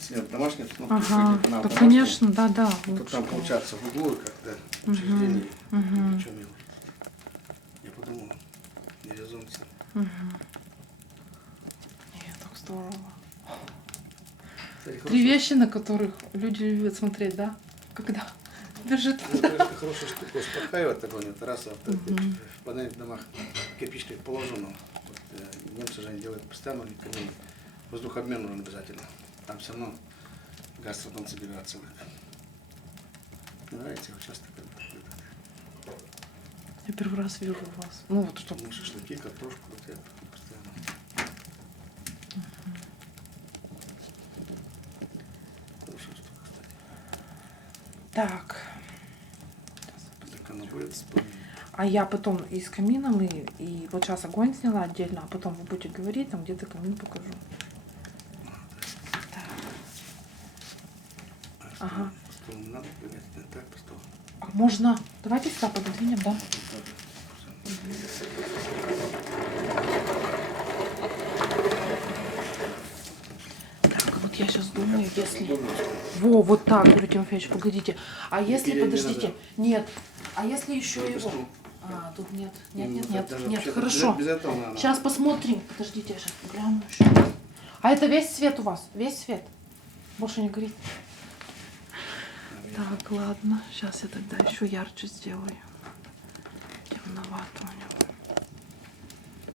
снег домашний, ну, Ага, канал да, домашний, конечно, да. то лучше, там конечно. получается в углу, когда учреждение, причем мило. Я подумал, не резонно. Нет, так здорово. Кстати, 3 вещи, на которых люди любят смотреть, да? Когда бежит. Ну, это хорошая штука, успокаивает такой, нет, раз в панельных домах кирпичных положено. Вот, немцы же они делают постоянно камин, воздухообмен нужен обязательно. Там все равно газ потом собирается. Мне нравится участок. Я первый раз вижу вас. Ну вот что. Ну, шашлыки, картошку, вот это постоянно. Хорошая штука, кстати. Так. Так она будет вспомнить. А я потом и с камином, и вот сейчас огонь сняла отдельно, а потом вы будете говорить, там где-то камин покажу. Так. Ага. Стол не надо гонять, не так по столу. А можно? Давайте сюда пододвинем, да? Так, вот я сейчас думаю, если... Во, вот так, Юрий Тимофеевич, погодите. А если, Или не подождите, надо? нет. А если еще Только его... стул. А, тут нет, Ну, нет, даже нет, вообще хорошо. без этого надо. Сейчас посмотрим. Подождите, я сейчас гляну еще. А это весь свет у вас? Весь свет? Больше не горит? Так, ладно. Сейчас я тогда еще ярче сделаю. Темновато у него.